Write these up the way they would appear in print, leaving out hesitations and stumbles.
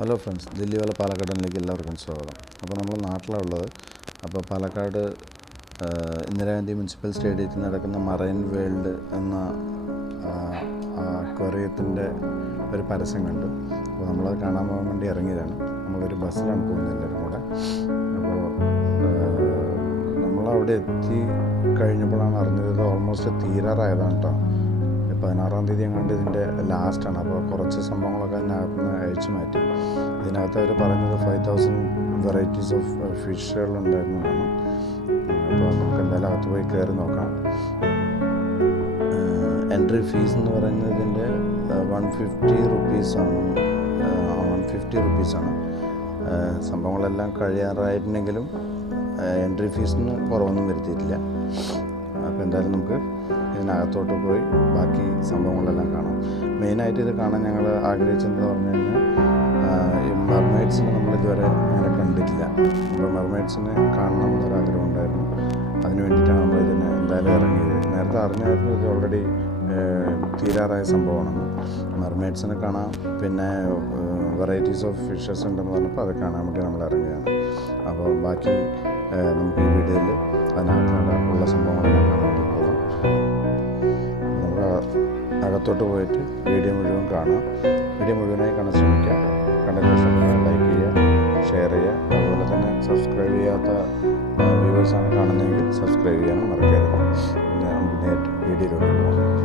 Hello friends, Dilliwala പാലക്കാടിലേക്ക് എല്ലാവർക്കും സ്വാഗതം. അപ്പോൾ നമ്മൾ നാട്ടിലുള്ളത്. അപ്പോൾ പാലക്കാട് ഇന്ദിരാഗാന്ധി മുനിസിപ്പൽ സ്റ്റേഡിയത്തിൽ നടക്കുന്ന മറൈൻ വേൾഡ് എന്ന അക്വേറിയത്തിൻ്റെ ഒരു പരസ്യം കണ്ടു. അപ്പോൾ നമ്മളത് കാണാൻ പോകാൻ വേണ്ടി ഇറങ്ങിയതാണ്. നമ്മളൊരു ബസ്സിലാണ് പോകുന്നത് എല്ലാവരും കൂടെ. അപ്പോൾ നമ്മളവിടെ എത്തി കഴിഞ്ഞപ്പോഴാണ് അറിഞ്ഞത് ഓൾമോസ്റ്റ് തീരാറായതാണ് കേട്ടോ. 16-ാം തീയതി എങ്ങാണ്ട് ഇതിൻ്റെ ലാസ്റ്റാണ്. അപ്പോൾ കുറച്ച് സംഭവങ്ങളൊക്കെ അതിനകത്ത് നിന്ന് അഴിച്ചു മാറ്റി. ഇതിനകത്ത് അവർ പറയുന്നത് 5000 വെറൈറ്റീസ് ഓഫ് ഫിഷുകളുണ്ടായിരുന്നതാണ്. അപ്പോൾ നമുക്ക് എന്തായാലും അകത്ത് പോയി കയറി നോക്കാം. എൻട്രി ഫീസ് എന്ന് പറയുന്നത് ഇതിൻ്റെ 150 റുപ്പീസാണ്. സംഭവങ്ങളെല്ലാം കഴിയാറായിട്ടുണ്ടെങ്കിലും എൻട്രി ഫീസിന് കുറവൊന്നും വരുത്തിയിട്ടില്ല. അപ്പോൾ എന്തായാലും നമുക്ക് ഇതിനകത്തോട്ട് പോയി ബാക്കി സംഭവങ്ങളെല്ലാം കാണാം. മെയിനായിട്ട് ഇത് കാണാൻ ഞങ്ങൾ ആഗ്രഹിച്ചതെന്ന് പറഞ്ഞു കഴിഞ്ഞാൽ ഈ മെർമെയ്ഡ്സിനെ നമ്മളിതുവരെ അങ്ങനെ കണ്ടിട്ടില്ല. അപ്പോൾ മെർമെയ്ഡ്സിനെ കാണണം എന്നൊരാഗ്രഹം ഉണ്ടായിരുന്നു. അതിന് വേണ്ടിയിട്ടാണ് നമ്മളിതിന് എന്തായാലും ഇറങ്ങിയത്. നേരത്തെ അറിഞ്ഞായിരുന്നു ഇത് ഓൾറെഡി തീരാറായ സംഭവമാണെന്ന്. മെർമെയ്ഡ്സിനെ കാണാം, പിന്നെ വെറൈറ്റീസ് ഓഫ് ഫിഷസ് ഉണ്ടെന്ന് പറഞ്ഞപ്പോൾ അത് കാണാൻ വേണ്ടി നമ്മൾ ഇറങ്ങിയതാണ്. അപ്പോൾ ബാക്കി നമുക്ക് ഈ വീഡിയോയിൽ അതിനകത്ത് ഉള്ള സംഭവങ്ങളെല്ലാം കാണാൻ വേണ്ടി പോകാം. നമ്മൾ അകത്തോട്ട് പോയിട്ട് വീഡിയോ മുഴുവൻ കാണാം. വീഡിയോ മുഴുവനായി കാണാൻ ശ്രമിക്കുക. കണ്ടതിന് ശേഷം ലൈക്ക് ചെയ്യുക, ഷെയർ ചെയ്യുക. അതുപോലെ തന്നെ സബ്സ്ക്രൈബ് ചെയ്യാത്ത വ്യൂവേഴ്സാണ് കാണുന്നതെങ്കിൽ സബ്സ്ക്രൈബ് ചെയ്യാനും മറക്കരുത്. നേരിട്ട് വീഡിയോയിലോട്ട് പോകാം.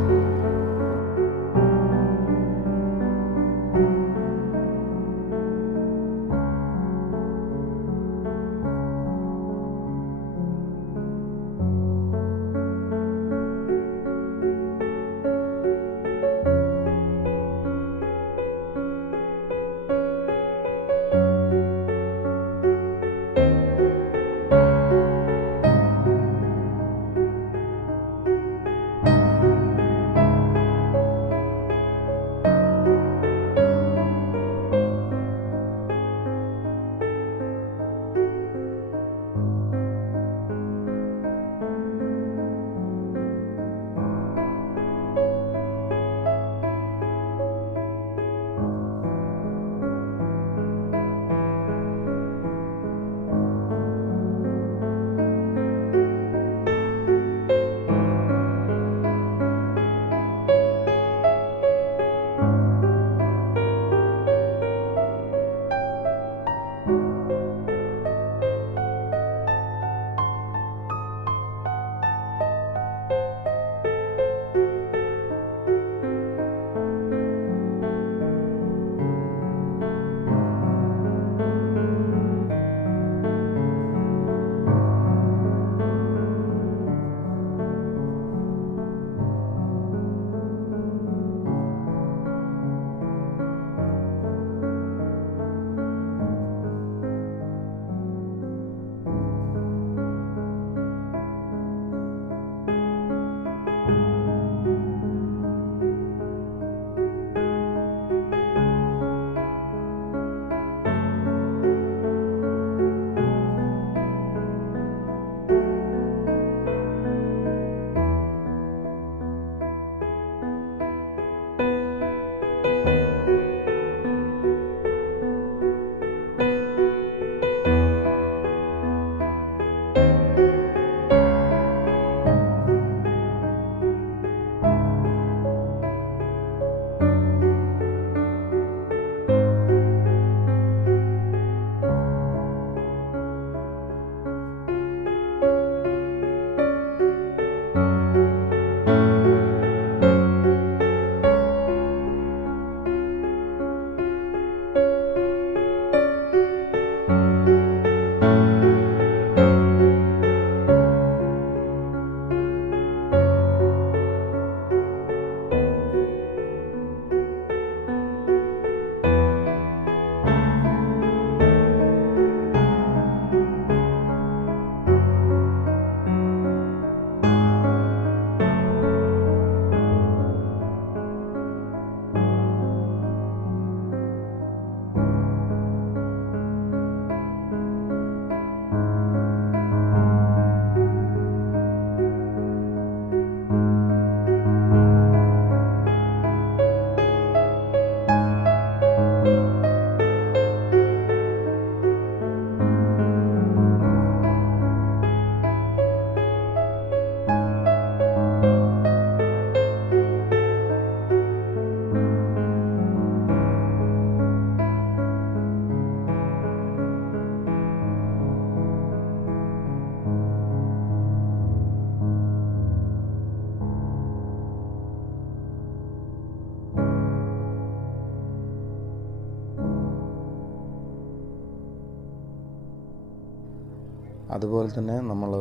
അതുപോലെ തന്നെ നമ്മൾ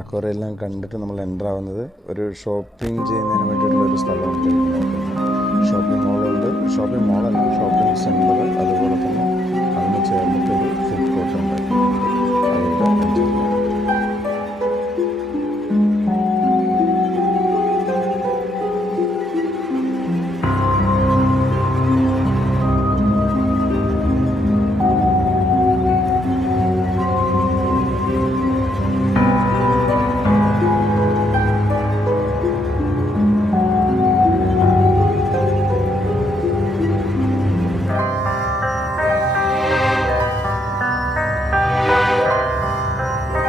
അക്വേറിയെല്ലാം കണ്ടിട്ട് നമ്മൾ എൻ്റർ ആവുന്നത് ഒരു ഷോപ്പിംഗ് ചെയ്യുന്നതിന് വേണ്ടിയിട്ടുള്ള ഒരു സ്ഥലമുണ്ട്. ഷോപ്പിംഗ് മോളുണ്ട്, ഷോപ്പിംഗ് മോളല്ല, ഷോപ്പിംഗ് സെൻറ്റർ. അതുപോലെ തന്നെ അതിന് ചേർന്നിട്ട്